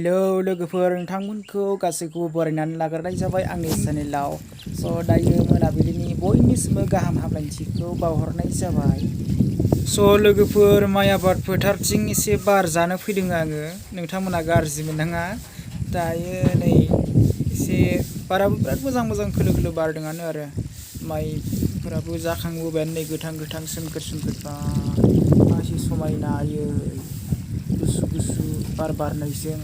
Hello लोगोफोर नोंथांमोनखौ गासैखौबो बरायनानै लाग्रोनाय जाबाय आंनि चेनेलाव। दायो मोनाबिलिनि बयनिसिमबो गाहाम हामलायथिखौ बावहरनाय जाबाय। लोगोफोर माइ आबाद फोथारथिं एसे बार जानो फैदों आङो। नोंथांमोना गाज्रि मोननाङा। दायो नै एसे बाराबो बिराद मोजां खोलो बारदोंआनो आरो माइफोराबो जाखांबोबायानो नै गोथां सोमखोर मासे समायनायै गुसु बार बारनायजों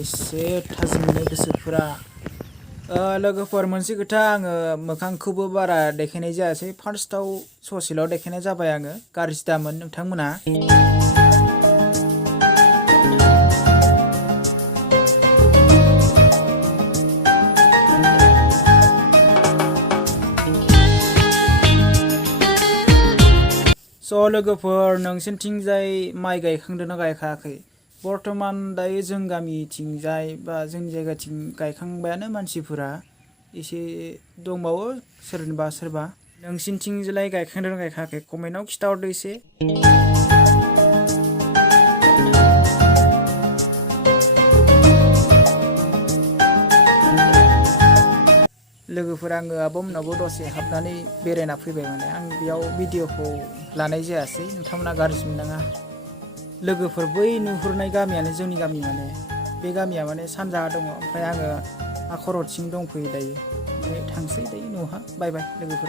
एसे थाजिम मोनो गोसोफोरा। लोगोफोर मोनसे खोथा आङो मोखांखौबो बारा देखायनाय जायासै। फार्स्टआव ससेल' देखायनाय जाबाय आङो। गाज्रि दामोन नोंथांमोना। लोगोफोर नोंसिनिथिंजाय माइ गायखांदोंना गायखाङाखै? बर्थमान दायो जों गामिथिंजाय बा जोंनि जायगाथिं गायखांबायानो मानसिफोरा। एसे दंबावो सोरबा। नोंसिनिथिंजाय गायखांदोंना गायखाङाखै? कमेन्टआव खिथाहरदो एसे। लोगोफोर आङो आब'मोननावबो दसे हाबनानै बेरायना फैबाय। आं बेयाव भिडिअखौ लानाय जायासै, नोंथांमोना गाज्रि मोननाङा। लोगोफोर बै नुहुरनाय गामियानो जोंनि गामि। बे गामिया सानजाहा दङ, ओमफ्राय आङो खर'थिं दंफैयो दायो। ओमफ्राय थांसै दायो न'हा। बाय लोगोफोर।